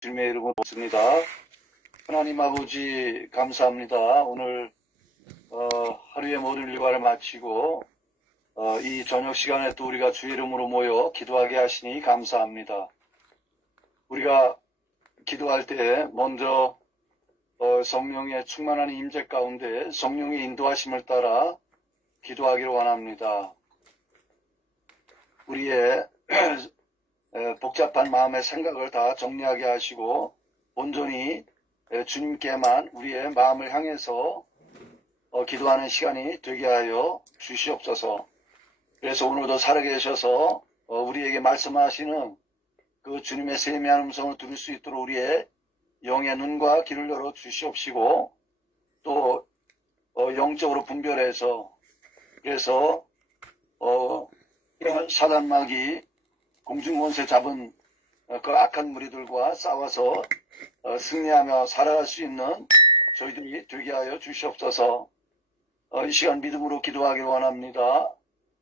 주님의 이름으로 습니다. 하나님 아버지 감사합니다. 오늘 하루의 모든 일과를 마치고 이 저녁 시간에 또 우리가 주의 이름으로 모여 기도하게 하시니 감사합니다. 우리가 기도할 때 먼저 성령의 충만한 임재 가운데 성령의 인도하심을 따라 기도하기를 원합니다. 우리의 복잡한 마음의 생각을 다 정리하게 하시고 온전히 주님께만 우리의 마음을 향해서 기도하는 시간이 되게 하여 주시옵소서. 그래서 오늘도 살아계셔서 우리에게 말씀하시는 그 주님의 세미한 음성을 들을 수 있도록 우리의 영의 눈과 귀를 열어 주시옵시고 또 영적으로 분별해서 그래서 이런 사단마귀 공중권세 잡은 그 악한 무리들과 싸워서 승리하며 살아갈 수 있는 저희들이 되게 하여 주시옵소서. 이 시간 믿음으로 기도하기를 원합니다.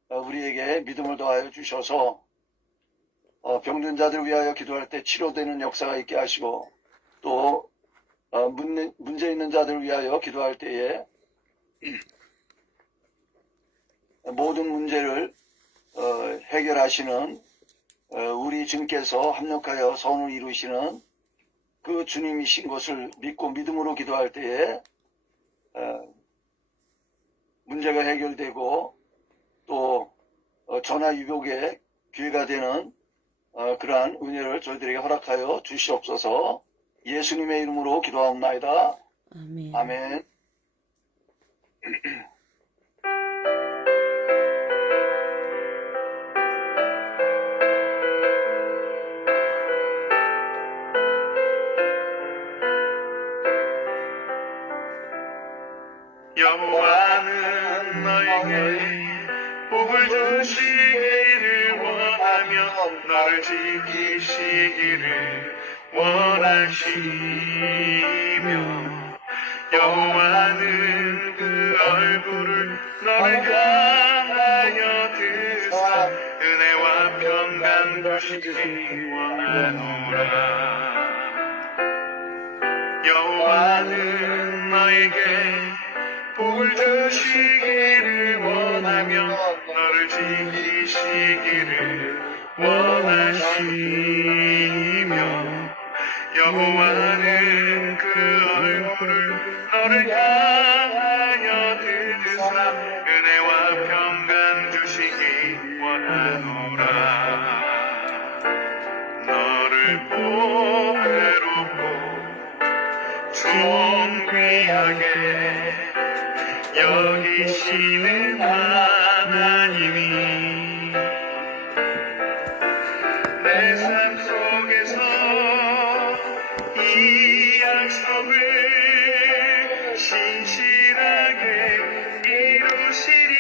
우리에게 믿음을 더하여 주셔서 병든 자들을 위하여 기도할 때 치료되는 역사가 있게 하시고 또 문제 있는 자들을 위하여 기도할 때에 모든 문제를 해결하시는 우리 주님께서 합력하여 선을 이루시는 그 주님이신 것을 믿고 믿음으로 기도할 때에 문제가 해결되고 또 전화위복의 기회가 되는 그러한 은혜를 저희들에게 허락하여 주시옵소서. 예수님의 이름으로 기도하옵나이다. 아멘. 아멘. 여호와는 너에게 복을 주시기를 원하며 너를 지키시기를 원하시며 여호와는 그 얼굴을 너를 향하여 드사 은혜와 평강 주시기 원하노라. 여호와는 너에게 복을 주시기를 원하며 너를 지키시기를 원하시며 여호와는 그 얼굴을 너를 향하여 드사 은혜와 평강 주시기 원하노라. 너를 보배롭고 존귀하게 여기시는 하나님이 내 삶 속에서 이 약속을 신실하게 이루시리.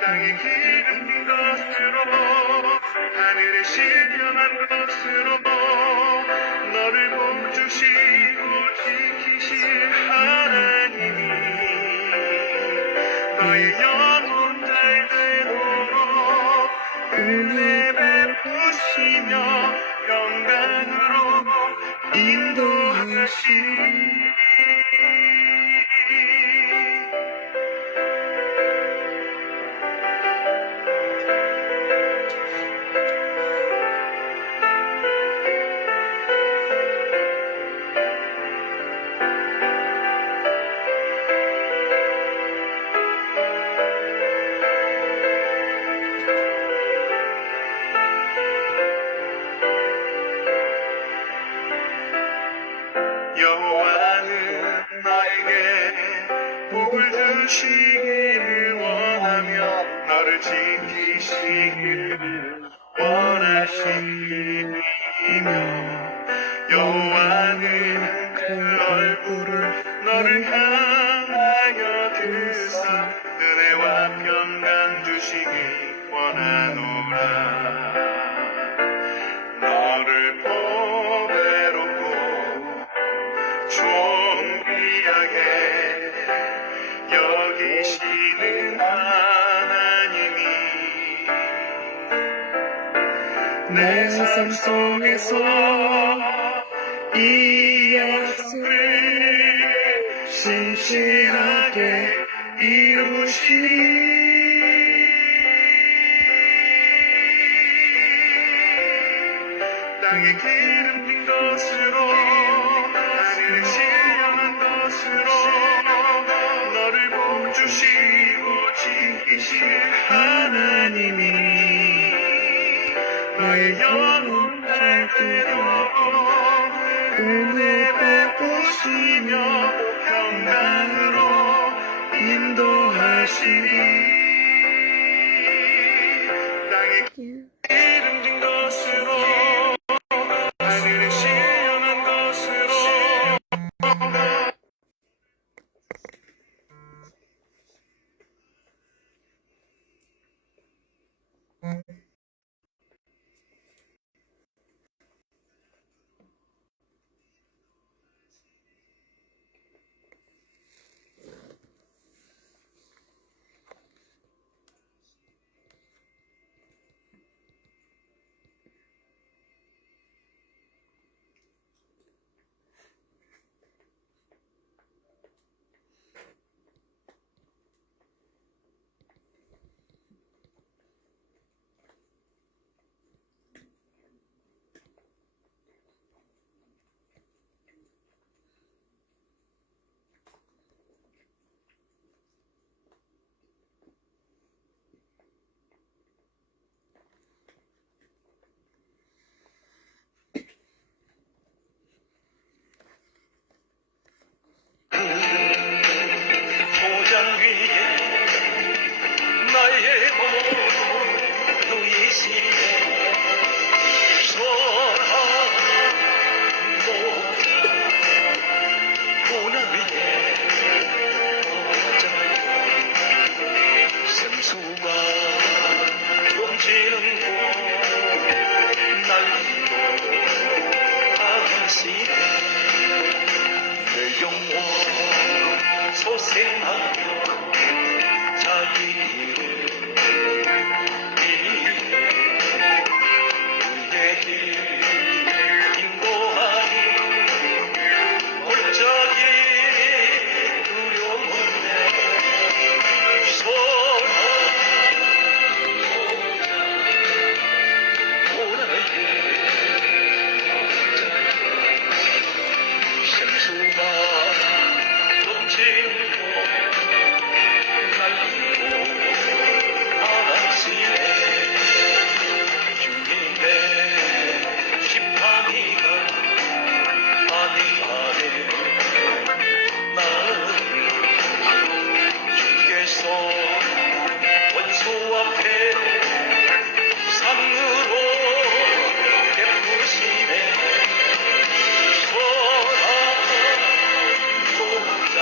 땅이 기른 것으로 하늘에 실현한 것으로 너를 복주시고 지키실 하나님이 너의 영혼 잘 되도록 은혜 베푸시며 평강으로 인도하시리. 여호와는 너에게 복을 주시기를 원하며 너를 지키시기를 원하시며 여호와는 그 얼굴을 너를 향하여 드사 은혜와 평강 주시기 원하노라. 너를 보배롭고 존귀하게 여기시는 하나님이 내 삶 속에서 이 약속을 신실하게 이루시리. 땅에 기름진 것으로 하늘에 신령한 것으로 너를 복주시고 지키실 하나님이 나의 영혼 날때로 은혜 베푸시며 평강으로 인도하시리. 땅에 기름진 것으로 하늘에 신령한 것으로 도장 위에 나의 모든 누이시네. 선한 고난 위에 생수가 넘치는 곳 날리고 하시네. 내 영혼 소생하며 자기 길을 우리의 길 인도하니 골짜기 두려움에 소란 고난에게 생수가 넘치는 원수 앞에 상으로 베푸시네. 선한 도자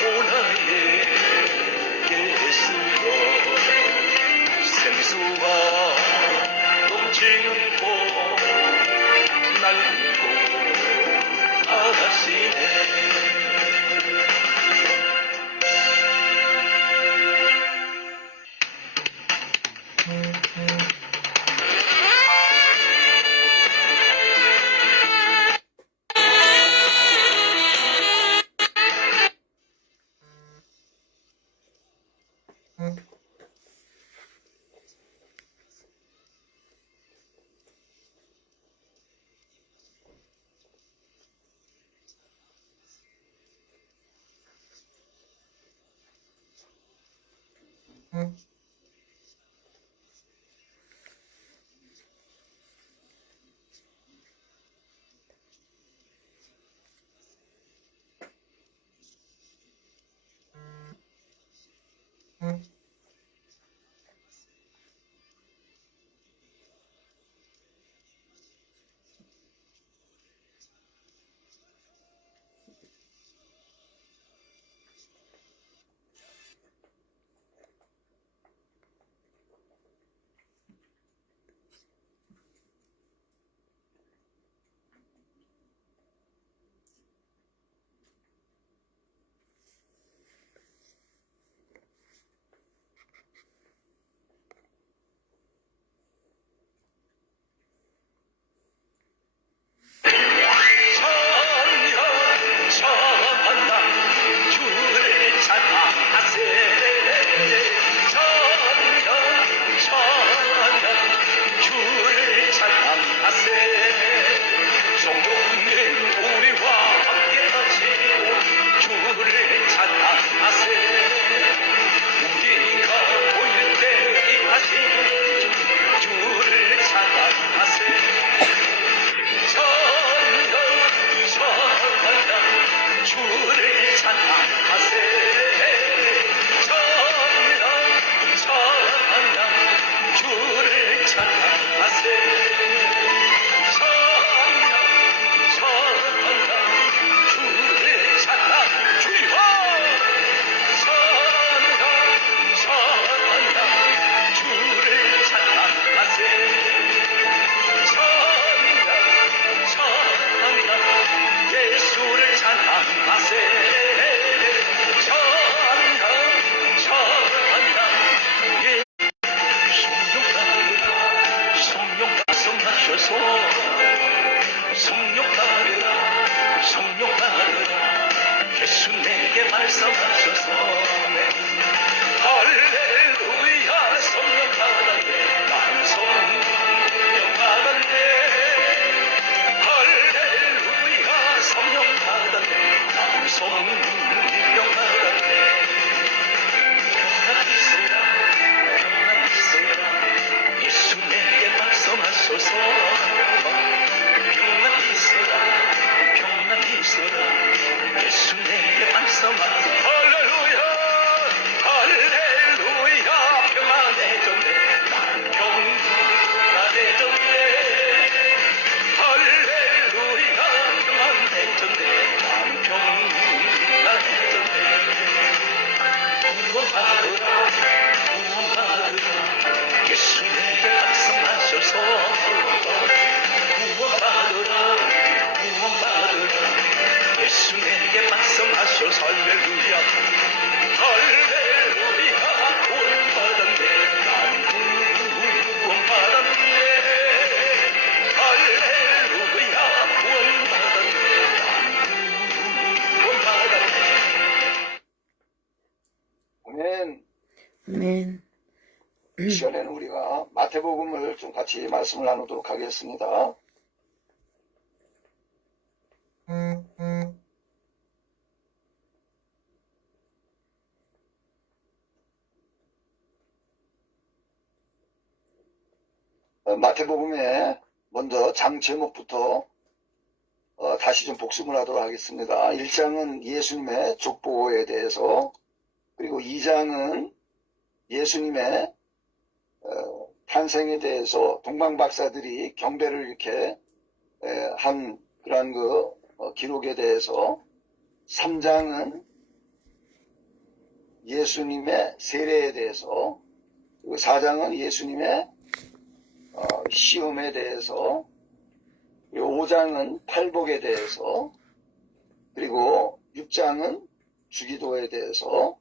고난에 계시고 생수가 넘치는 곳 날리고 하시네. 받았어 할렐루야 할렐루야 구원받았네 난 구원받았네 할렐루야 구원받았네 난 구원받았네 아멘. 아멘. 이 시간에는 우리가 마태복음을 좀 같이 말씀을 나누도록 하겠습니다. 마태복음에 먼저 장 제목부터 다시 좀 복습을 하도록 하겠습니다. 1장은 예수님의 족보에 대해서, 그리고 2장은 예수님의 탄생에 대해서 동방박사들이 경배를 이렇게 한 그러한 기록에 대해서, 3장은 예수님의 세례에 대해서, 그리고 4장은 예수님의 시험에 대해서, 그리고 5장은 팔복에 대해서, 그리고 6장은 주기도에 대해서,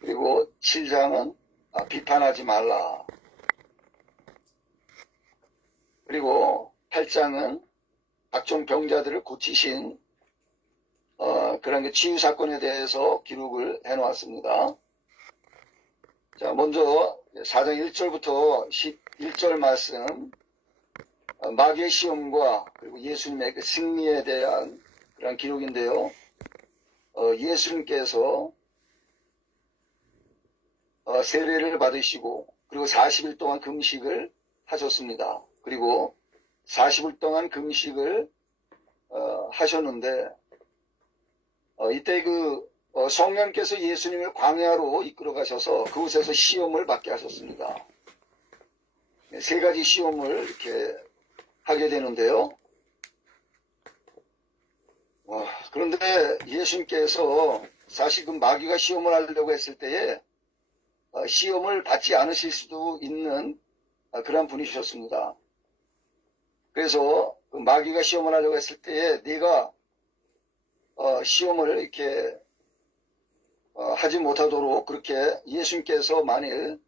그리고 7장은 비판하지 말라, 그리고 8장은 각종 병자들을 고치신 그런 치유 사건에 대해서 기록을 해놓았습니다. 자, 먼저 4장 1절부터 11절 말씀, 마귀의 시험과 그리고 예수님의 그 승리에 대한 그런 기록인데요. 예수님께서 세례를 받으시고 그리고 40일 동안 금식을 하셨습니다. 그리고 40일 동안 금식을 하셨는데 이때 성령께서 예수님을 광야로 이끌어 가셔서 그곳에서 시험을 받게 하셨습니다. 세 가지 시험을 이렇게 하게 되는데요. 그런데 예수님께서 사실 그 마귀가 시험을 하려고 했을 때에 시험을 받지 않으실 수도 있는 그런 분이셨습니다. 그래서 그 마귀가 시험을 하려고 했을 때에 네가 시험을 이렇게 하지 못하도록 그렇게 예수님께서 만일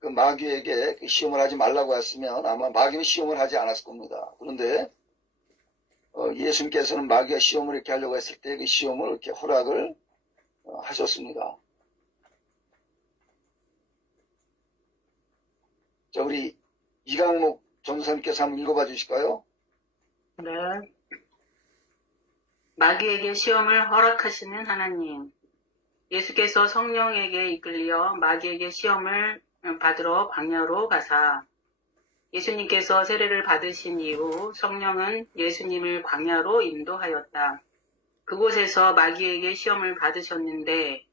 그 마귀에게 그 시험을 하지 말라고 했으면 아마 마귀는 시험을 하지 않았을 겁니다. 그런데 예수님께서는 마귀가 시험을 이렇게 하려고 했을 때 그 시험을 이렇게 허락을 하셨습니다. 자, 우리 이강목 전도사님께서 한번 읽어봐 주실까요? 네. 마귀에게 시험을 허락하시는 하나님. 예수께서 성령에게 이끌려 마귀에게 시험을 받으러 광야로 가사 예수님께서 세례를 받으신 이후 성령은 예수님을 광야로 인도하였다. 그곳에서 마귀에게 시험을 받으셨는데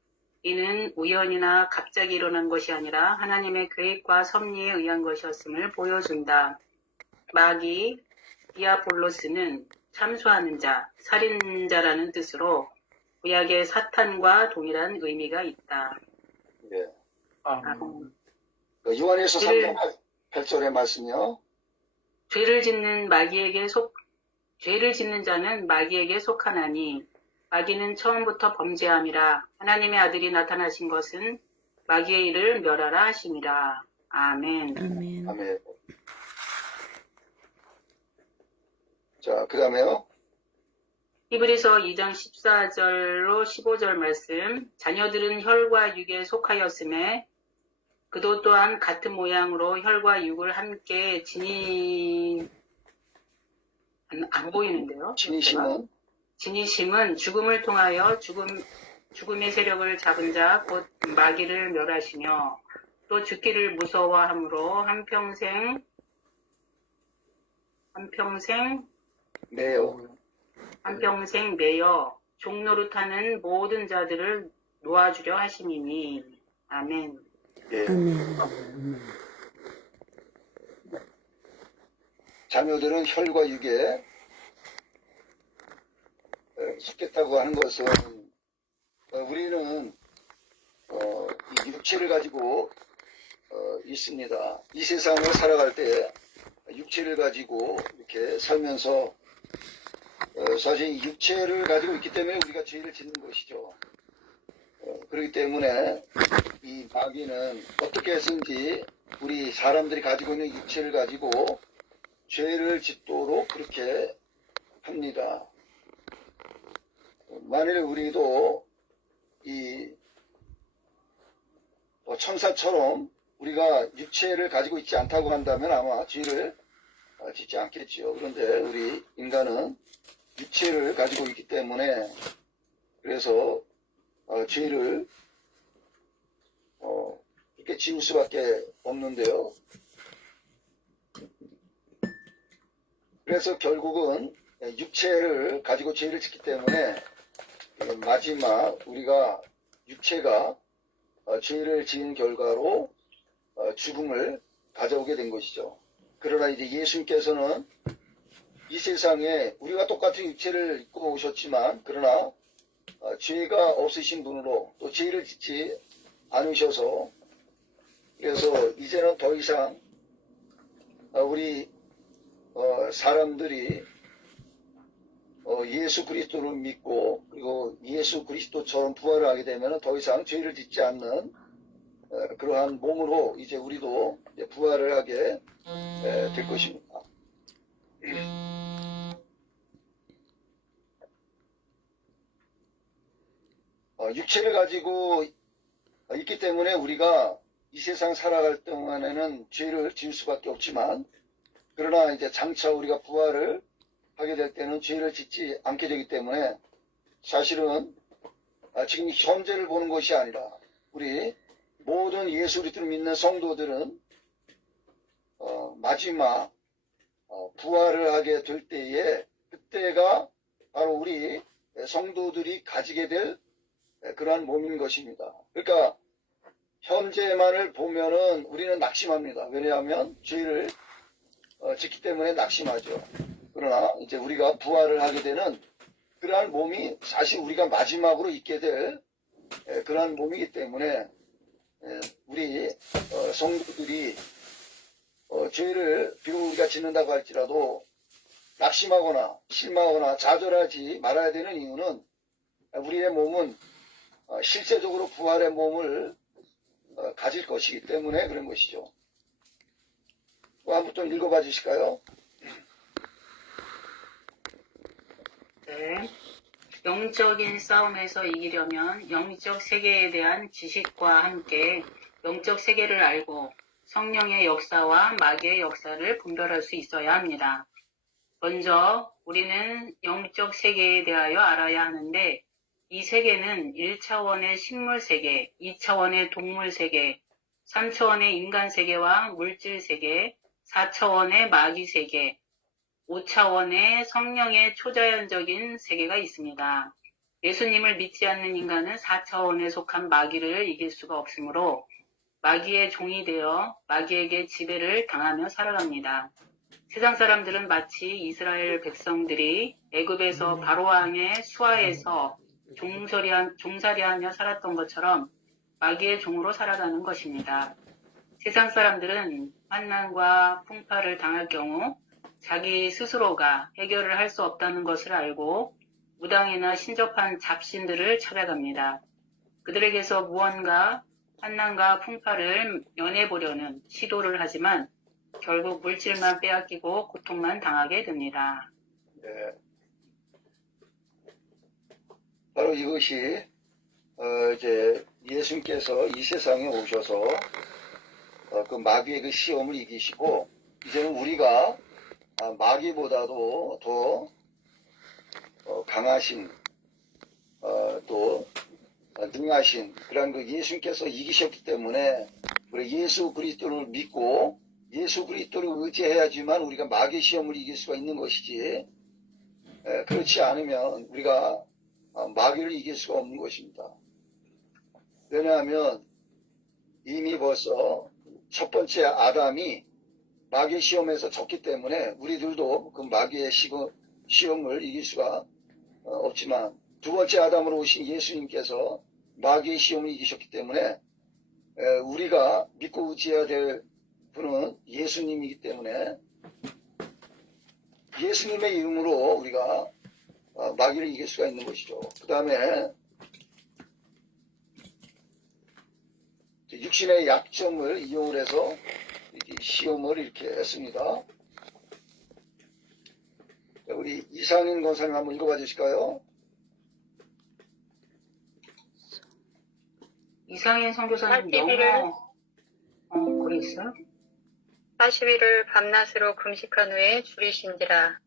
이는 우연이나 갑자기 일어난 것이 아니라 하나님의 계획과 섭리에 의한 것이었음을 보여준다. 마귀, 디아볼로스는 참소하는 자, 살인자라는 뜻으로 구약의 사탄과 동일한 의미가 있다. 예. 아멘. 요한일서 죄를- 3장 8절의 말씀이요. 죄를 짓는 자는 마귀에게 속하나니 마귀는 처음부터 범죄함이라 하나님의 아들이 나타나신 것은 마귀의 일을 멸하라 하심이라. 아멘. 아멘. 아멘. 자, 그 다음에요. 히브리서 2장 14절로 15절 말씀. 자녀들은 혈과 육에 속하였음에 그도 또한 같은 모양으로 혈과 육을 함께 안 보이는데요. 지니심은 죽음을 통하여 죽음의 세력을 잡은 자 곧 마귀를 멸하시며 또 죽기를 무서워함으로 한평생 매여 종노릇하는 모든 자들을 놓아주려 하심이니. 아멘. 예. 아멘. 자녀들은 혈과 육에 속했다고 하는 것은 우리는 이 육체를 가지고 있습니다. 이 세상을 살아갈 때 육체를 가지고 이렇게 살면서 사실 육체를 가지고 있기 때문에 우리가 죄를 짓는 것이죠. 그렇기 때문에 이 마귀는 어떻게 해서든지 우리 사람들이 가지고 있는 육체를 가지고 죄를 짓도록 그렇게 합니다. 만일 우리도 이 천사처럼 우리가 육체를 가지고 있지 않다고 한다면 아마 죄를 짓지 않겠지요. 그런데 우리 인간은 육체를 가지고 있기 때문에 그래서 죄를 이렇게 지을 수밖에 없는데요. 그래서 결국은 육체를 가지고 죄를 짓기 때문에 마지막 우리가 육체가 죄를 지은 결과로 죽음을 가져오게 된 것이죠. 그러나 이제 예수님께서는 이 세상에 우리가 똑같은 육체를 입고 오셨지만 그러나 죄가 없으신 분으로 또 죄를 짓지 않으셔서 그래서 이제는 더 이상 우리 사람들이 예수 그리스도를 믿고 그리고 예수 그리스도처럼 부활을 하게 되면 더 이상 죄를 짓지 않는 그러한 몸으로 이제 우리도 이제 부활을 하게 될 것입니다. 육체를 가지고 있기 때문에 우리가 이 세상 살아갈 동안에는 죄를 지을 수밖에 없지만 그러나 이제 장차 우리가 부활을 하게 될 때는 죄를 짓지 않게 되기 때문에 사실은 지금 현재를 보는 것이 아니라 우리 모든 예수 그리스도를 믿는 성도들은 마지막 부활을 하게 될 때에 그때가 바로 우리 성도들이 가지게 될 그러한 몸인 것입니다. 그러니까 현재만을 보면은 우리는 낙심합니다. 왜냐하면 죄를 짓기 때문에 낙심하죠. 그러나 이제 우리가 부활을 하게 되는 그러한 몸이 사실 우리가 마지막으로 있게 될 그러한 몸이기 때문에 우리 성도들이 죄를 비록 우리가 짓는다고 할지라도 낙심하거나 실망하거나 좌절하지 말아야 되는 이유는 우리의 몸은 실제적으로 부활의 몸을 가질 것이기 때문에 그런 것이죠. 또 한번 좀 읽어봐 주실까요? 네. 영적인 싸움에서 이기려면 영적 세계에 대한 지식과 함께 영적 세계를 알고 성령의 역사와 마귀의 역사를 분별할 수 있어야 합니다. 먼저 우리는 영적 세계에 대하여 알아야 하는데 이 세계는 1차원의 식물 세계, 2차원의 동물 세계, 3차원의 인간 세계와 물질 세계, 4차원의 마귀 세계, 5차원의 성령의 초자연적인 세계가 있습니다. 예수님을 믿지 않는 인간은 4차원에 속한 마귀를 이길 수가 없으므로 마귀의 종이 되어 마귀에게 지배를 당하며 살아갑니다. 세상 사람들은 마치 이스라엘 백성들이 애굽에서 바로왕의 수하에서 종살이하며 살았던 것처럼 마귀의 종으로 살아가는 것입니다. 세상 사람들은 환난과 풍파를 당할 경우 자기 스스로가 해결을 할 수 없다는 것을 알고 무당이나 신접한 잡신들을 찾아갑니다. 그들에게서 무언가 환난과 풍파를 면해보려는 시도를 하지만 결국 물질만 빼앗기고 고통만 당하게 됩니다. 네. 바로 이것이 이제 예수님께서 이 세상에 오셔서 그 마귀의 그 시험을 이기시고 이제는 우리가 마귀보다도 더 강하신 또 능하신 그런 그 예수님께서 이기셨기 때문에 우리 예수 그리스도를 믿고 예수 그리스도를 의지해야지만 우리가 마귀 시험을 이길 수가 있는 것이지 그렇지 않으면 우리가 마귀를 이길 수가 없는 것입니다. 왜냐하면 이미 벌써 첫 번째 아담이 마귀의 시험에서 졌기 때문에 우리들도 그 마귀의 시험을 이길 수가 없지만 두 번째 아담으로 오신 예수님께서 마귀의 시험을 이기셨기 때문에 우리가 믿고 의지해야 될 분은 예수님이기 때문에 예수님의 이름으로 우리가 마귀를 이길 수가 있는 것이죠. 그 다음에 육신의 약점을 이용을 해서 시험을 이렇게 했습니다. 우리 이상인 권사님 한번 읽어봐 주실까요? 이상인 선교사님 41일. 거기 있어? 40일을 밤낮으로 금식한 후에 줄이신지라.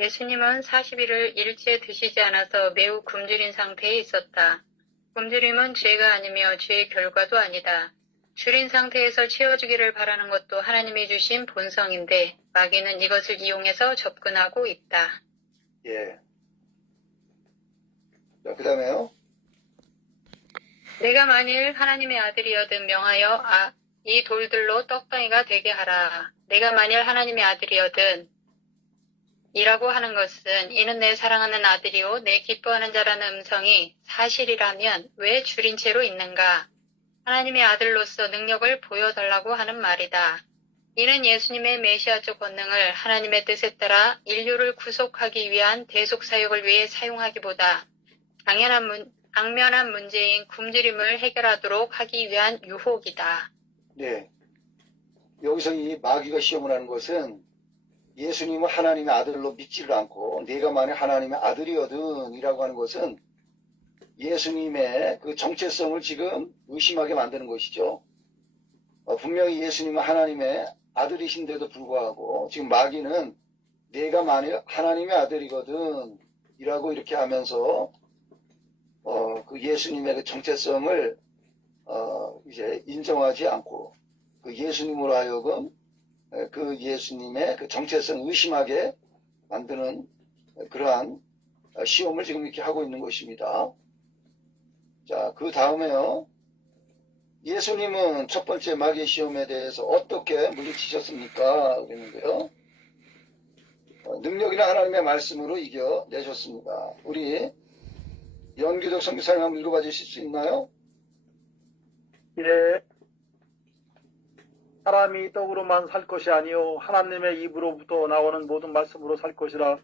예수님은 40일을 일제 드시지 않아서 매우 굶주린 상태에 있었다. 굶주림은 죄가 아니며 죄의 결과도 아니다. 줄인 상태에서 채워주기를 바라는 것도 하나님이 주신 본성인데 마귀는 이것을 이용해서 접근하고 있다. 예. 자, 그 다음에요. 내가 만일 하나님의 아들이여든 명하여 이 돌들로 떡덩이가 되게 하라. 내가 만일 하나님의 아들이여든 이라고 하는 것은 이는 내 사랑하는 아들이요 내 기뻐하는 자라는 음성이 사실이라면 왜 줄인 채로 있는가? 하나님의 아들로서 능력을 보여달라고 하는 말이다. 이는 예수님의 메시아적 권능을 하나님의 뜻에 따라 인류를 구속하기 위한 대속사역을 위해 사용하기보다 당면한 문제인 굶주림을 해결하도록 하기 위한 유혹이다. 네. 여기서 이 마귀가 시험을 하는 것은 예수님은 하나님의 아들로 믿지를 않고 내가 만약 하나님의 아들이거든 이라고 하는 것은 예수님의 그 정체성을 지금 의심하게 만드는 것이죠. 분명히 예수님은 하나님의 아들이신데도 불구하고 지금 마귀는 내가 만약 하나님의 아들이거든 이라고 이렇게 하면서 그 예수님의 그 정체성을 이제 인정하지 않고 그 예수님으로 하여금 그 예수님의 그 정체성 의심하게 만드는 그러한 시험을 지금 이렇게 하고 있는 것입니다. 자, 그 다음에요. 예수님은 첫 번째 마귀의 시험에 대해서 어떻게 물리치셨습니까? 그랬는데요. 능력이나 하나님의 말씀으로 이겨내셨습니다. 우리 연기덕 선교사님 한번 읽어봐 주실 수 있나요? 예, 사람이 떡으로만 살 것이 아니요 하나님의 입으로부터 나오는 모든 말씀으로 살 것이라.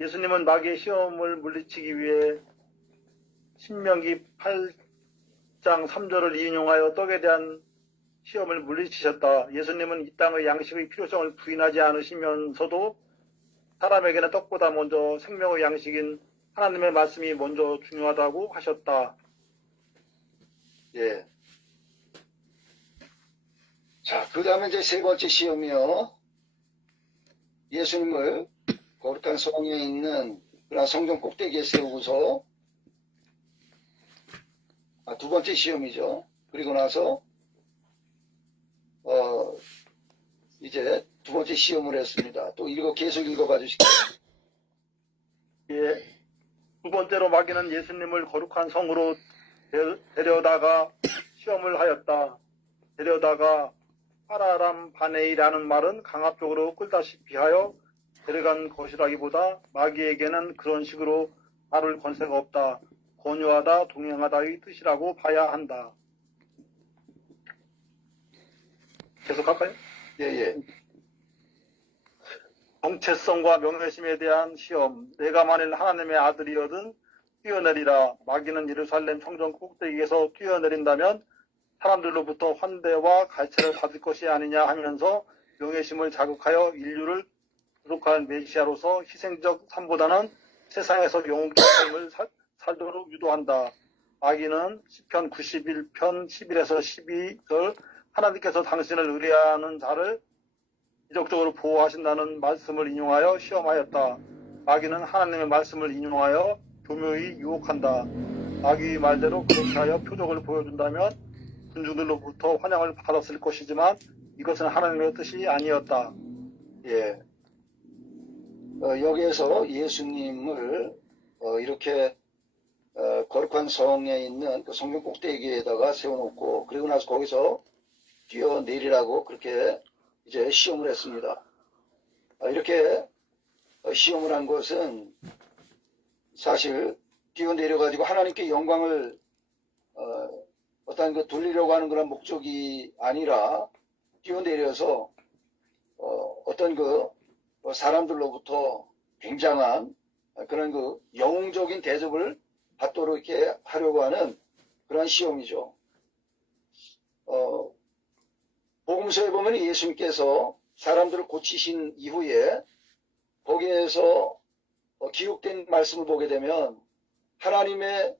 예수님은 마귀의 시험을 물리치기 위해 신명기 8장 3절을 인용하여 떡에 대한 시험을 물리치셨다. 예수님은 이 땅의 양식의 필요성을 부인하지 않으시면서도 사람에게는 떡보다 먼저 생명의 양식인 하나님의 말씀이 먼저 중요하다고 하셨다. 예. 자, 그 다음에 이제 세 번째 시험이요. 예수님을 거룩한 성에 있는 그런 성전 꼭대기에 세우고서 두 번째 시험이죠. 그리고 나서 이제 두 번째 시험을 했습니다. 또 계속 읽어봐 주실까요? 예. 두 번째로 마귀는 예수님을 거룩한 성으로 데려다가 시험을 하였다. 데려다가 파라람 바네이라는 말은 강압적으로 끌다시피 하여 데려간 것이라기보다 마귀에게는 그런 식으로 다룰 권세가 없다. 권유하다, 동행하다의 뜻이라고 봐야 한다. 계속 할까요? 예, 예. 정체성과 명예심에 대한 시험. 내가 만일 하나님의 아들이거든 뛰어내리라. 마귀는 예루살렘 성전 꼭대기에서 뛰어내린다면 사람들로부터 환대와 갈채를 받을 것이 아니냐 하면서 명예심을 자극하여 인류를 구속할 메시아로서 희생적 삶보다는 세상에서 영웅적 삶을 살도록 유도한다. 마귀는 시편 91편 11에서 12절 하나님께서 당신을 의뢰하는 자를 기적적으로 보호하신다는 말씀을 인용하여 시험하였다. 마귀는 하나님의 말씀을 인용하여 교묘히 유혹한다. 마귀의 말대로 그렇게 하여 표적을 보여준다면 군중들로부터 환영을 받았을 것이지만 이것은 하나님의 뜻이 아니었다. 예. 여기에서 예수님을 이렇게 거룩한 성에 있는 그 성전 꼭대기에다가 세워놓고 그리고 나서 거기서 뛰어내리라고 그렇게 이제 시험을 했습니다. 이렇게 시험을 한 것은 사실 뛰어내려가지고 하나님께 영광을 어떤 그 돌리려고 하는 그런 목적이 아니라 뛰어내려서 어떤 그 사람들로부터 굉장한 그런 그 영웅적인 대접을 받도록 이렇게 하려고 하는 그런 시험이죠. 복음서에 보면 예수님께서 사람들을 고치신 이후에 거기에서 기록된 말씀을 보게 되면 하나님의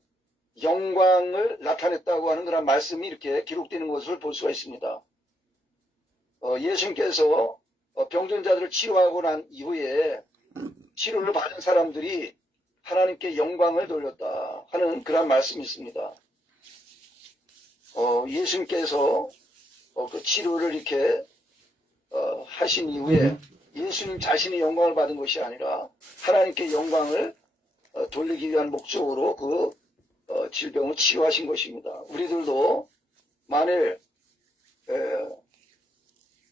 영광을 나타냈다고 하는 그런 말씀이 이렇게 기록되는 것을 볼 수가 있습니다. 예수님께서 병든 자들을 치료하고 난 이후에 치료를 받은 사람들이 하나님께 영광을 돌렸다 하는 그런 말씀이 있습니다. 예수님께서 그 치료를 이렇게 하신 이후에 예수님 자신이 영광을 받은 것이 아니라 하나님께 영광을 돌리기 위한 목적으로 그 질병을 치유하신 것입니다. 우리들도 만일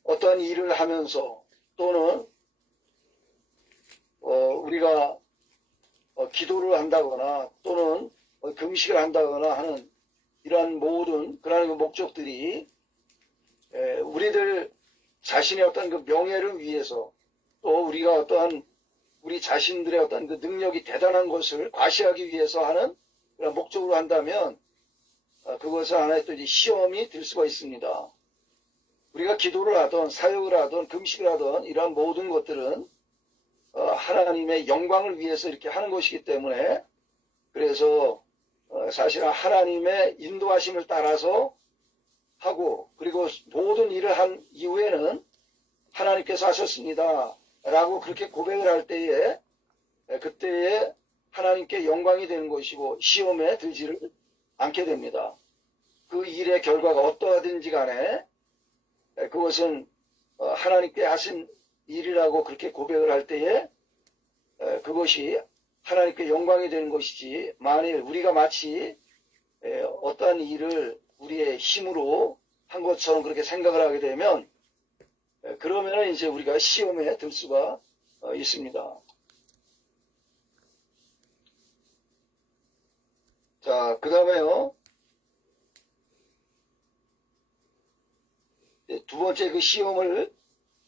어떠한 일을 하면서 또는 우리가 기도를 한다거나 또는 금식을 한다거나 하는 이러한 모든 그러한 목적들이 우리들 자신의 어떤 그 명예를 위해서 또 우리가 어떠한 우리 자신들의 어떤 그 능력이 대단한 것을 과시하기 위해서 하는 그런 목적으로 한다면 그것은 하나의 또 시험이 될 수가 있습니다. 우리가 기도를 하든 사역을 하든 금식을 하든 이러한 모든 것들은 하나님의 영광을 위해서 이렇게 하는 것이기 때문에 그래서 사실 하나님의 인도하심을 따라서 하고 그리고 모든 일을 한 이후에는 하나님께서 하셨습니다 라고 그렇게 고백을 할 때에 그때에 하나님께 영광이 되는 것이고 시험에 들지를 않게 됩니다. 그 일의 결과가 어떠하든지 간에 그것은 하나님께 하신 일이라고 그렇게 고백을 할 때에 그것이 하나님께 영광이 되는 것이지 만일 우리가 마치 어떠한 일을 우리의 힘으로 한 것처럼 그렇게 생각을 하게 되면 그러면 이제 우리가 시험에 들 수가 있습니다. 자, 그 다음에요. 두 번째 그 시험을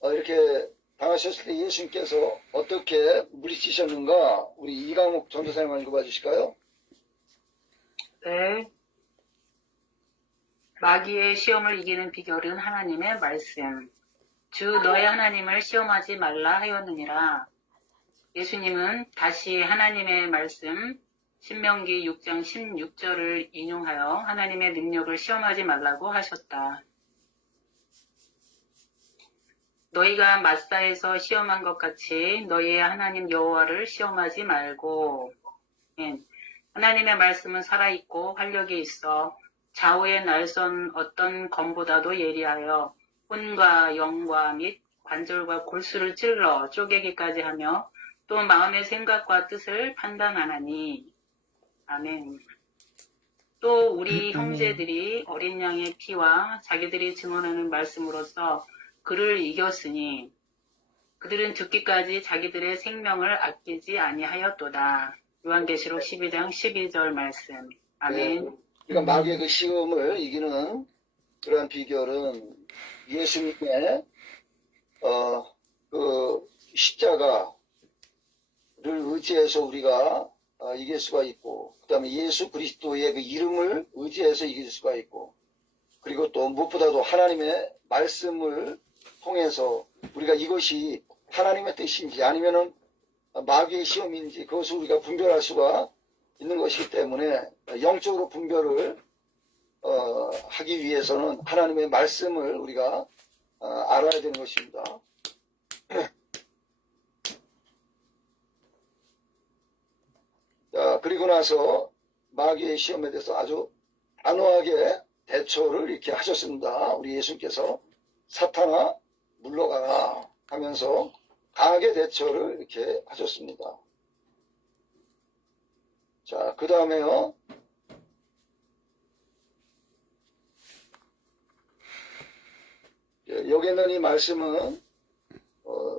이렇게 당하셨을 때 예수님께서 어떻게 물리치셨는가 우리 이강욱 전도사님 읽어봐 주실까요? 네. 마귀의 시험을 이기는 비결은 하나님의 말씀. 주 너의 하나님을 시험하지 말라 하였느니라. 예수님은 다시 하나님의 말씀 신명기 6장 16절을 인용하여 하나님의 능력을 시험하지 말라고 하셨다. 너희가 마사에서 시험한 것 같이 너희의 하나님 여호와를 시험하지 말고 하나님의 말씀은 살아있고 활력이 있어 좌우에 날선 어떤 검보다도 예리하여 혼과 영과 및 관절과 골수를 찔러 쪼개기까지 하며 또 마음의 생각과 뜻을 판단하나니. 아멘. 또 우리 형제들이 어린 양의 피와 자기들이 증언하는 말씀으로써 그를 이겼으니 그들은 죽기까지 자기들의 생명을 아끼지 아니하였도다. 요한계시록 12장 12절 말씀. 아멘. 네, 그러니까 마귀의 그 시험을 이기는 그러한 비결은 예수님의 그 십자가를 의지해서 우리가 이길 수가 있고 그 다음에 예수 그리스도의 그 이름을 의지해서 이길 수가 있고 그리고 또 무엇보다도 하나님의 말씀을 통해서 우리가 이것이 하나님의 뜻인지 아니면은 마귀의 시험인지 그것을 우리가 분별할 수가 있는 것이기 때문에 영적으로 분별을 하기 위해서는 하나님의 말씀을 우리가 알아야 되는 것입니다. 자, 그리고 나서 마귀의 시험에 대해서 아주 단호하게 대처를 이렇게 하셨습니다. 우리 예수님께서 사탄아 물러가라 하면서 강하게 대처를 이렇게 하셨습니다. 자, 그 다음에요. 여기 있는 이 말씀은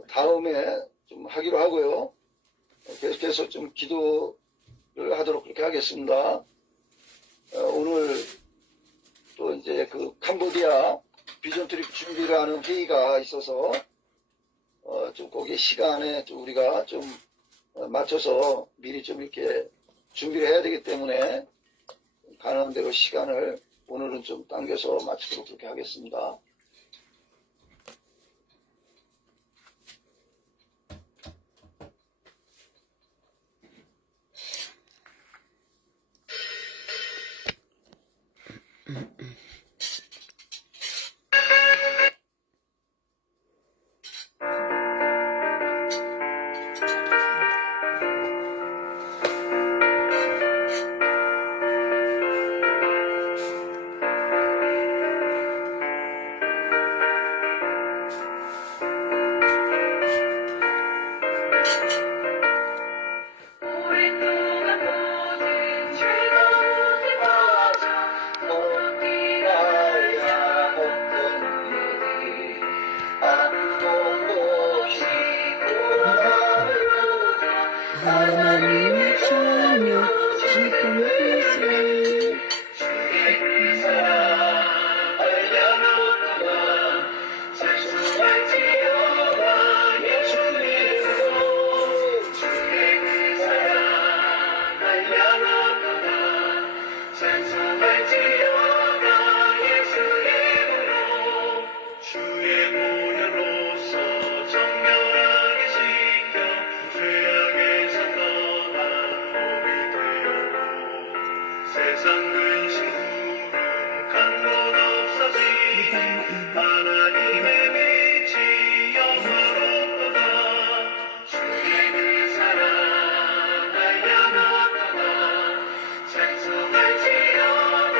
다음에 좀 하기로 하고요. 계속해서 좀 기도를 하도록 그렇게 하겠습니다. 오늘 또 이제 그 캄보디아 비전 트립 준비를 하는 회의가 있어서 좀 거기에 시간에 좀 우리가 좀 맞춰서 미리 좀 이렇게 준비를 해야 되기 때문에 가능한 대로 시간을 오늘은 좀 당겨서 마치도록 그렇게 하겠습니다. 오랫동안 모든 즐거움을 가져 어디가야 없던 우리들 아무것도 없이 돌아오다 하나님의 전혀 지금 그것을 주의 그 사랑 알려놓구나 찬송할지어다 예수 이름으로 주의 그 사랑 알려놓구나 찬송할지어다 예수 이름으로 주의 보혈로서 정결하게 씻겨 죄악에서 떠난 몸이 되었고 세상 근심 후름 간곳 없어진 하나님의 빛이 영화롭도다 주의 그 사랑 알려놓구나 찬송할지어다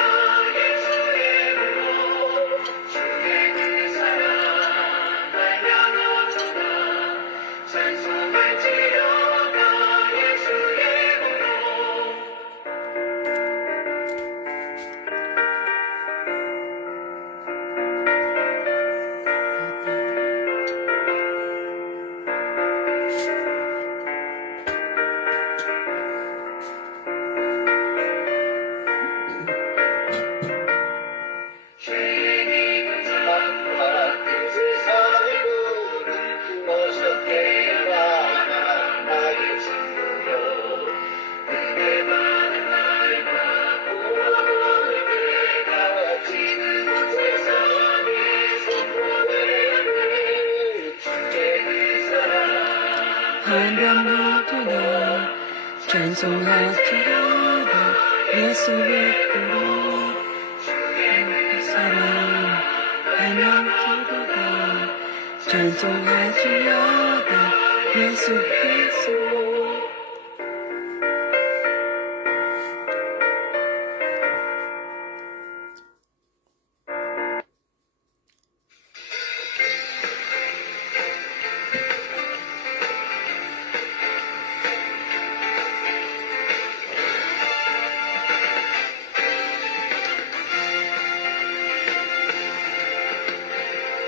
예수 이름으로 주의 그 사랑 알려놓구나 찬송할지어다 예수 이름으로 죄인이 큰 사랑과 그 세상의 구름 어떻게 일어나 나의 친구여 그대 많은 날과 고아원을 내가 지금 세상에 선포해야 돼 주의 그 사랑 한번부터다 찬송하지라도 예수의 그로 그 사랑 하면 기도가 찬송하지라도 예수 그리스도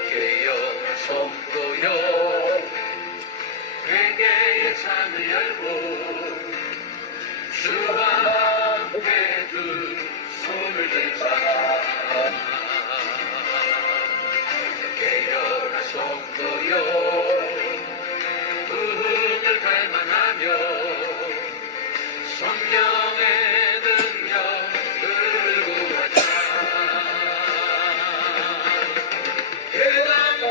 개혁 선포여 회개의 창을 열고 주와 함께 두 손을 들자 개혁 선포여 부흥을 갈망하며 성령의 능력을 구하자 그나마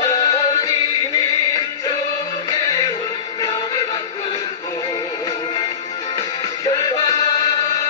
이 민족의 운명을 바꾸고 열방의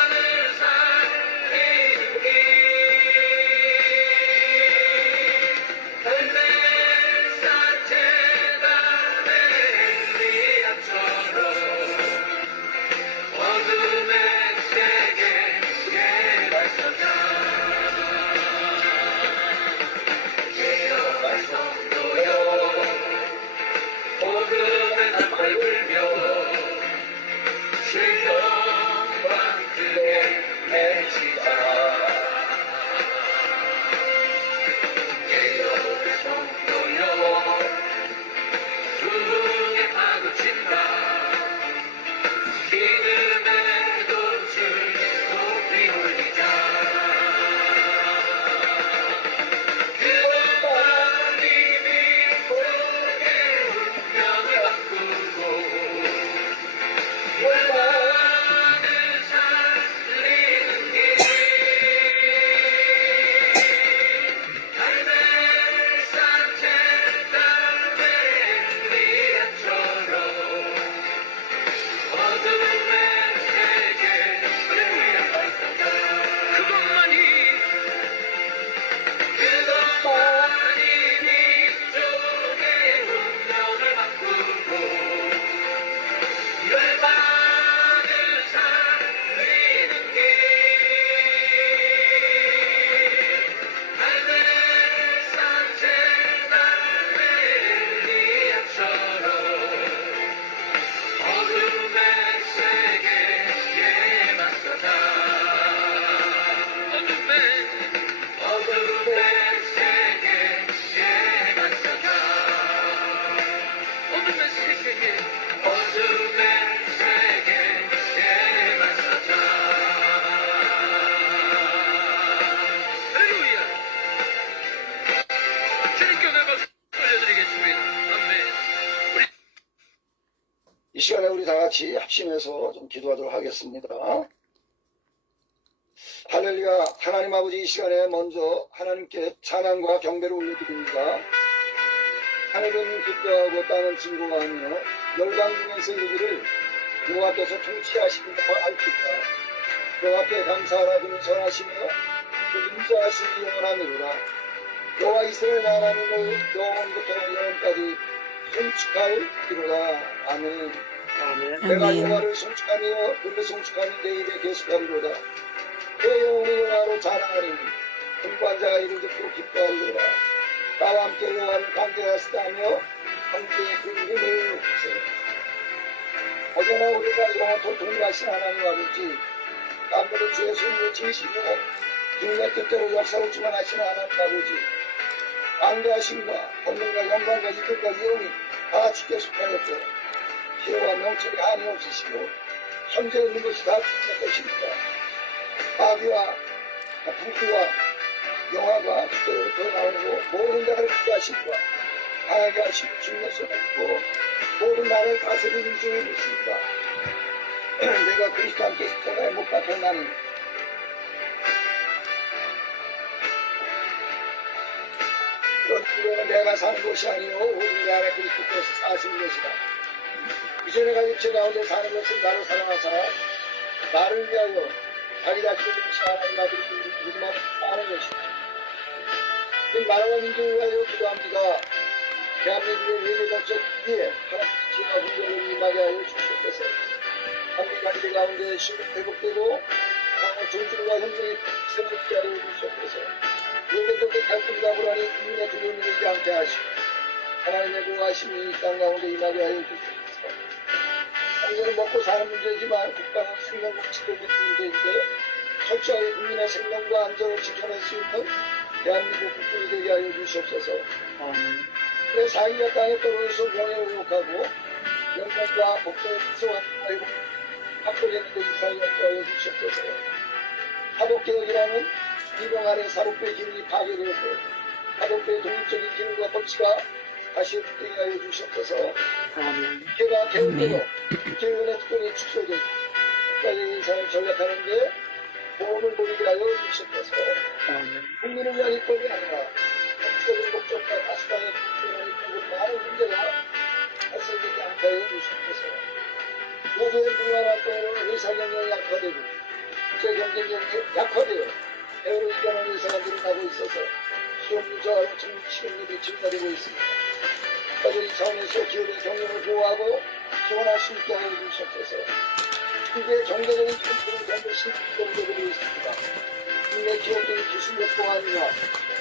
이 시간에 우리 다 같이 합심해서 좀 기도하도록 하겠습니다. 할렐루야. 하나님 아버지, 이 시간에 먼저 하나님께 찬양과 경배를 올려드립니다. 하늘은 기뻐하고 땅은 즐거워하며 열방 중에서 이르기를 여호와께서 통치하시는 거 알겠다. 여호와께 감사하라. 그는 선하시며 그 인자하심이 영원하니로라. 여호와 이스라엘 하나님을 영원부터 영원까지 송축하리로다. 아멘. 내가 아멘. 여호와를 송축하며 그를 송축하는 내 입에 계속하리로다. 내 영혼이 여호와로 자랑하리니 분관자가 이를 듣고 기뻐하리로다. 나와 함께 여호와를 강대하시다며 함께 그 힘을 주세요. 어제나 오늘과 영원토록 동일하신 하나님 아버지, 남들의 주의 손으로 지으시고 육내 뜻대로 역사를 주관하시는 하나님 아버지, 강대하심과 권능과 영광과 이끌과 예언이 다 주께 속하였고 기회와 명철이 한이 없으시고 현재 있는 것이 다 주의 것입니다. 마귀와 불기와 영화가 주께로부터 나오고 모든 자를 구하시고 강하게 하시고 주님의 손을 고 모든 나를 다스리는 주를 믿습니다. 내가 그리스도 함께 십자가에 못 박혔나니 그런 이유는 내가 사는 것이 아니요 오직 내 안에 그리스도께서 사시는 것이다. 이전에 가 육체 가운데 사는 것을 나로 사랑하사 나를 위하여 자기 자신을 위시 하나님 아들이 믿음만 하는 것이다. 이 나라와 민족을 위하여 기도합니다. 대한민국의 외교정책 위에 하나님의 지혜와 분별을 임하게 하여 주시옵소서. 한국 가리대 가운데 신분 회복되고 상호 존중과 협력이 세워지게 하여 주시옵소서. 외교적인 갈등과 불안이 국민의 두려움이 되지 않게 하시고 하나님의 보호하심이 이 땅 가운데 임하게 하여 주시옵소서. 한국은 먹고 사는 문제지만 국방은 생명과 지도의 문제인데 철저하게 국민의 생명과 안전을 지켜낼 수 있는 대한민국 국군이 되게 하여 주시옵소서. 그 사기가 땅에 떨어져서 명예를 회복하고 영광과 복종의 풍성한 회복 확보되는 데 이상이 없게 하여 주시옵소서. 하복개혁이라는 이병 아래 사법부의 기능이 파괴되었고 하복부의 독립적인 기능과 법치가 다시 회복되게 하여 주시옵소서. 국회가 개혁되고 국회의원의 특권이 축소되고 국가의 인사를 전략하는 게 도움을 보이게 하여 주시옵소서. 국민을 위한 입법이 아니라 정치적인 목적과 다수당의 국민을 입법으로 많은 문제가 발생되지 않게 하여 주시옵소서. 모두의 불안한 때에는 의사경영이 약화되고 국제경쟁력이 약화되어 해외로 이전하는 의사가 늘어나고 있어서 시험 문제와 시험률이 증가되고 있습니다. 국가적인 차원에서 기업의 경영을 보호하고 지원할 수 있게 하여 주시옵소서. 국외 경제적인 정책을 반드시 공개되고 있습니다. 국내 기업적인 기술력 보완과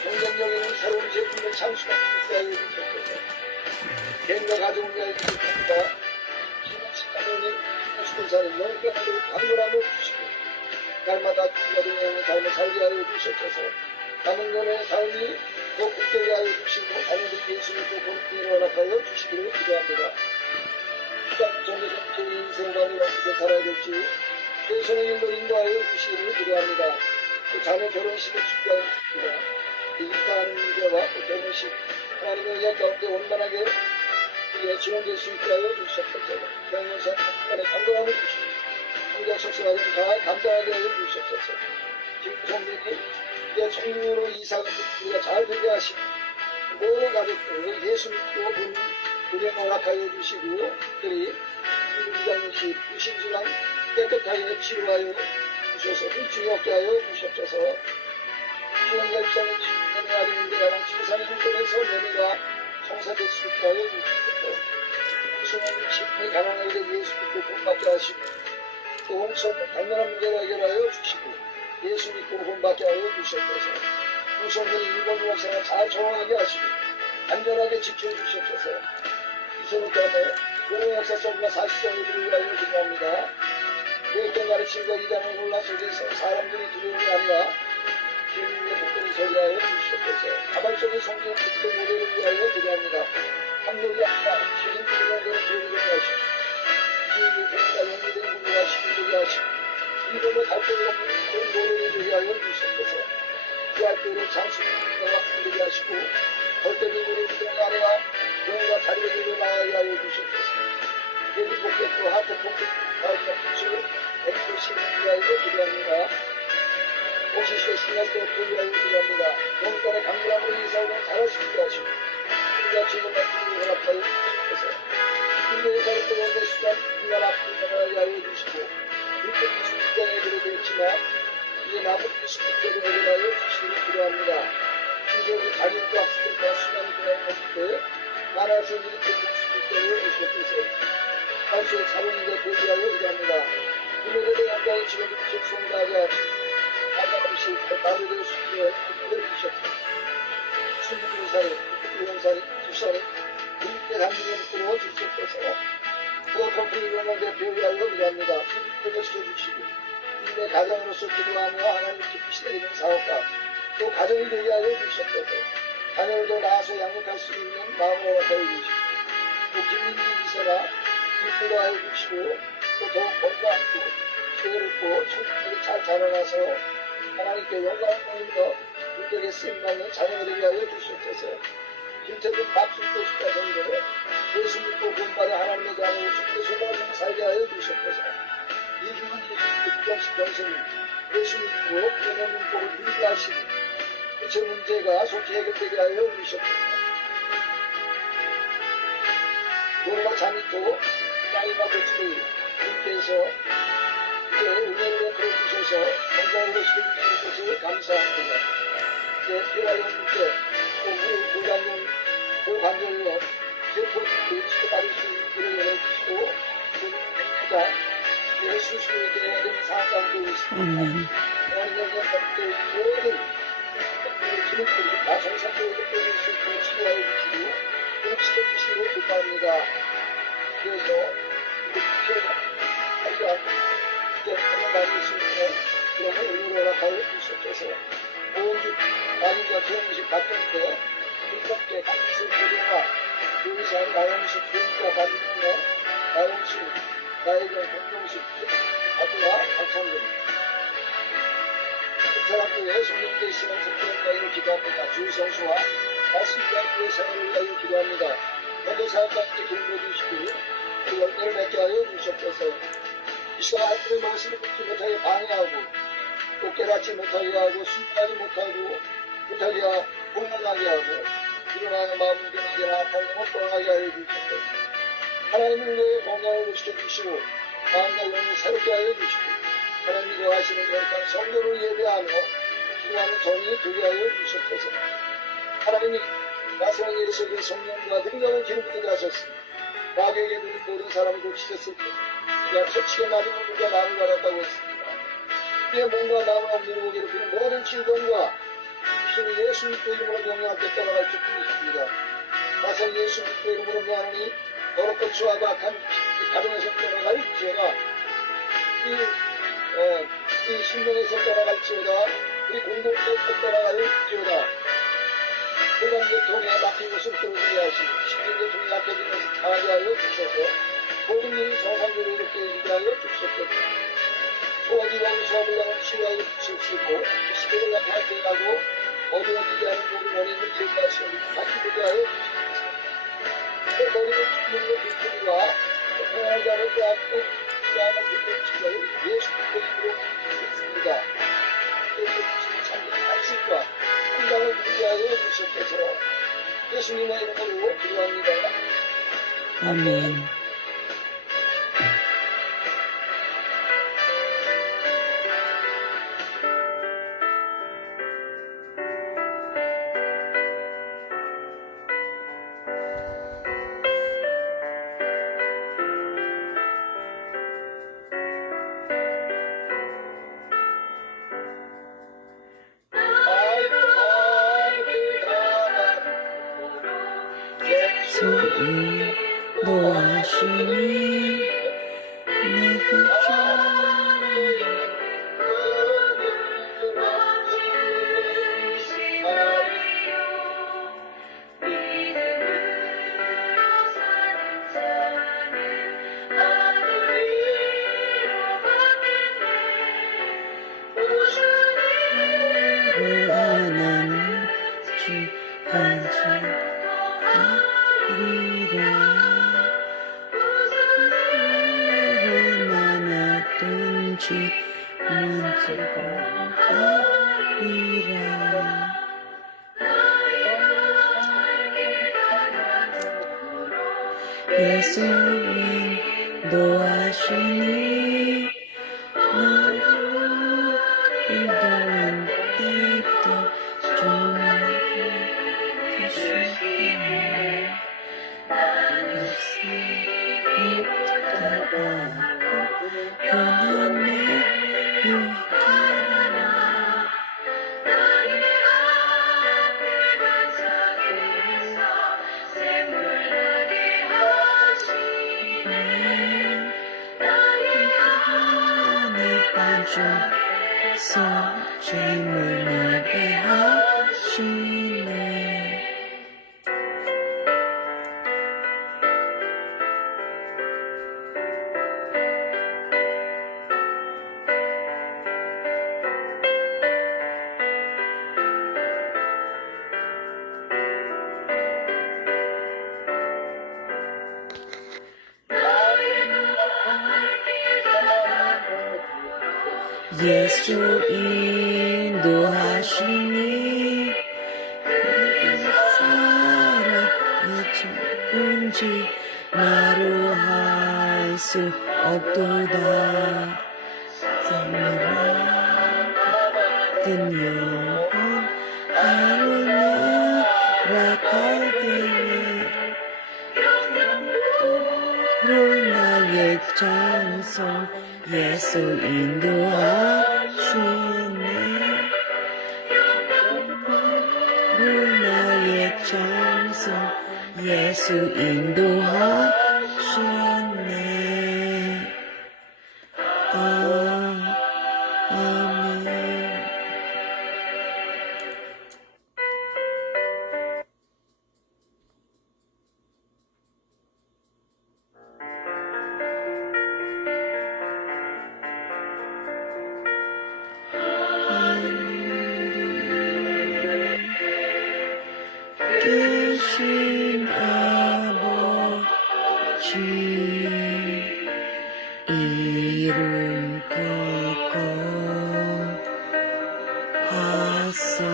경쟁력에는 새로운 제품을 창출할 수 있게 하여 주시옵소서. 개인과 가정을 위하여 주시옵소서. 기능식가정인 수도사는 영적으로 강건함을 주시고 날마다 국가적인 영의 삶을 살게 하여 주시옵소서. 남은 년의 삶이 더 굳게 하여 주시고 아무도 예수를 또 본인을 허락하여 주시기를 기도합니다. 정제적 제 인생관이 어떻게 살아야 될지 내 손의 일로 인도하여 주시기를 기도합니다. 또 자녀 결혼식을 준비하여 주십니다. 이기타하는 문제와 또 결혼식 하나님의 은혜 가운데 원만하게 우리가 지원될 수 있게 하여 주시옵소서. 경영상 한간의 감동함을 주시고 성장 속성하지 다 감당하게 하여 주시옵소서. 김성민이 우리가 청년으로 이사가 우리가 잘 되게 하시고 모든 가족들 예수 믿고 은혜 허락하여 주시고 특별히 우장시 부신질환 깨끗하게 치료하여 주셔서 흠증이 없게 하여 주시옵소서. 기원자 입장에 치유되는 아rim인데 가는 지구상의 힘들에서 매매가 성사될 수 있게 하여 주시옵소서. 홍성은 십분이 가난하게 된 예수 믿고 본받게 하시고 또 홍성은 당연한 문제를 해결하여 주시고 예수 믿고 본받게 하여 주시옵소서. 홍성은 일본 유학생을 잘 정화하게 하시고 안전하게 지켜주시옵소서. 이소를 때문에 고려 역사적과 사실적인 위하여 기도합니다. 계획된 가르침과 이단의 혼란 속에서 사람들이 두려움이 아니라 주님의 복권이 서게 하여 주시옵소서. 가발적인 성경 복권 모델을 위하여 기도합니다. 한국이 아니라 주님의 영광을 보이게 하시고 주님의 복과 영광을 보게 하시고 하시고 이름을 갈등을 없는 그런 모델을 위하여 주시옵소서. 그 할때로 장수님과 함께 하시고 절대적으로 주장이 아니라 영과 자리를 나가게 하여 주시옵소서. 돼지 포켓도 하트 포켓 가을과 부츠 앵콜 신을 위하여 기도합니다. 오시쇼 신학교를 위하여 기도합니다. 영권의 강렬함으로 이사오는 잘할 수 있게 하시고 우리가 지금 같은 일을 허락하여 주시옵소서. 인도의 자유도 원대 수단 인간 앞으로 나가게 하여 주시고 육적 기술장에 들어되었지만 이제 남은 기술적으로 해결하여 주시기를 기도합니다. 신경이 자격과 학습과 수단이 들어간 것을 나라에서 일이 되기를 주시옵소서. 할수의 자본인에 대비하여 기도합니다. 이들의 영광이 지금 속성하게 하시고 하나님시 나를 수기에 주셨습니다. 순국의 사이, 의원사이, 주사이, 우리께 담기를 끌어 주셨어서 그것을 이용한 대표하여 기도합니다. 순국을 시켜주시고 인내 가정으로서 기도하며 하나님 기쁘시 내리는 사업가 또 가정이 되게 하여 주셨어서 자녀들도 낳아서 양육할 수 있는 마음으로 와서 해주시고 또 김민지 이세나 기쁘로 하여 주시고 또 더욱 건강하고 지혜롭고 청년들이 잘 자라나서 하나님께 영광을 돌리며 육덕에 쓰임받는 자녀들에게 하여 주시옵소서. 김태균 박순도 수가성도 예수 믿고 구원받아 하나님의 자녀로 주님의 소망을 살게 하여 주시옵소서. 이주은 이주식 병신이 예수 믿고 구원의 문복을 누리게 하시니 그 문제가 속히 해결되게 하여 주시옵소서. 노래와 자미토 땅이가 고치니 주님께서 이제 은혜를 베풀어주셔서 건강으로 시켜주신 것을 감사합니다. 이제 필요하였는데 또 우리 교단용 그 관절로 제포를 치료받을 수 있기를 열어주시고 우리가 예수님께 해야 되는 상황 가운데 있습니다. 하나님의 것들 모든 기능들이 다 정상적으로 빼낼 수 있도록 치료하여 주시고 회복시켜주시기를 기도합니다. 그래서 우리 많이 있으면 그런 의미로 허락하여 주시옵소서. 오직 나이가 좋은식 바뀌는데 불법계 강수 교류와 교의사의 나영식 교육과 받으며 나영식 나에게 공동식 아두와 박창근 그 사람들의 성령대 시간 특별한 기도합니다. 주성수와 말씀과 생활을 위하여 기도합니다. 현대 사업장께 길러주시고 그 연대를 맺게 하여 주시옵소서. 이 시간 하나님의 말씀을 듣지 못하게 방해하고 또 깨닫지 못하게 하고 순종하지 못하게 하고 공감하게 하고 일어나는 마음을 변하게 나타내고 떠나게 하여 주시옵소서. 하나님을 위해 건강을 지켜주시고 마음과 영을 새롭게 하여 주시고 하나님이 좋아하시는 거룩한 성도를 예배하며 기도하는 전이 되게 하여 주시옵소서. 하나님이 나사렛 예수의 성령과 능력을 기름부터 하셨으니 마귀에게 누린 모든 사람을 고치셨을 때 그가 터치게 맞으면 우리가 나를 받았다고 했습니다. 우리의 몸과 마음을 없는 오기로 비는 모든 질병과 신이 예수 믿고 이름으로 명령할 때 떠나갈 줄 뿐이십니다. 나사렛 예수 믿고 이름으로 명하니 더럽고 추하고 악한 가정에서 떠나갈지어다. 이 신명에서 떠나갈지어다. 우리 공동체에서 떠나갈지어다. 회관계통에 막힌 것을 들어주게 하시고 신경계통에 약해진 것을 강하게 하여 주셔서 모든 일이 정상적으로 이렇게 일게 하여 주셨거든요. 소화기가 수업을 향해 치유하여 주시고 시대를 향해 할때하고 어두워지게 하는 모든 원인을 제거하시고 바뀌게 하여 주시옵소서. 내 머리를 죽는 것 비틀이와 평안하지 않은 그 앞에 하는 그 치료를 예수 그리스도로 드리겠습니다. 예수 그리스도의 참된 말씀과 건강을 누리게 하여 주시옵소서. 예수님의 이름으로 기도합니다. 아멘. 소위 노하시니 내게 주를 하나님 주한지 이리라 오직 문제가 아니라 예수님 인도하시니 너를 인도한 때부터 주님께 계시니 하나님의 유혹하라 내 반중 소짐을 내게 하시네 예수 인도하시니 사랑이 죽은지 나로 할 수 없도다 생명을 든 영혼 하루는 락할 때에 나의 찬송 예수 인도하시네 나의 찬송 예수 인도하시네 아멘 계신 아버지 이름 거룩하사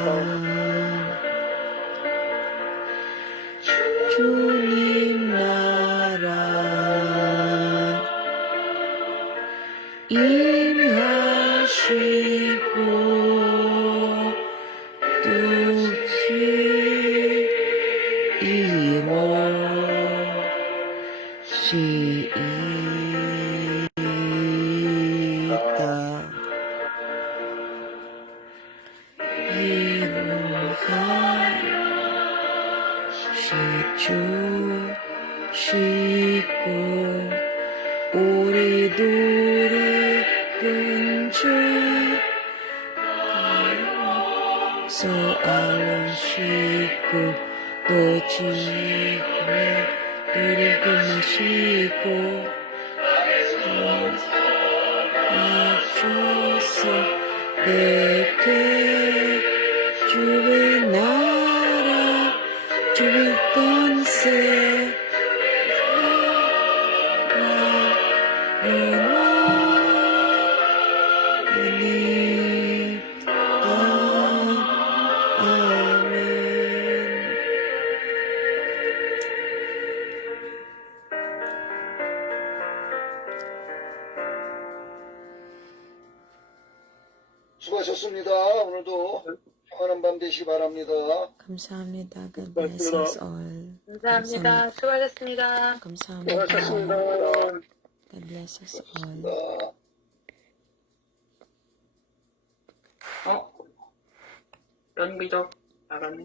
주님 나라 임하시고 뜻이 이루시이다 이루하시고 우리들의 근처 알아시고 또 지금에 우리 끝마시고 하소서 내게 주의 나라 주의 권세 수고하셨습니다. 오늘도 평안한 밤 되시기 바랍니다. 감사합니다. God bless us all. 감사합니다. 수고하셨습니다. 감사합니다. 수고하셨습니다. God bless us all. 네. 연기적 나갔네.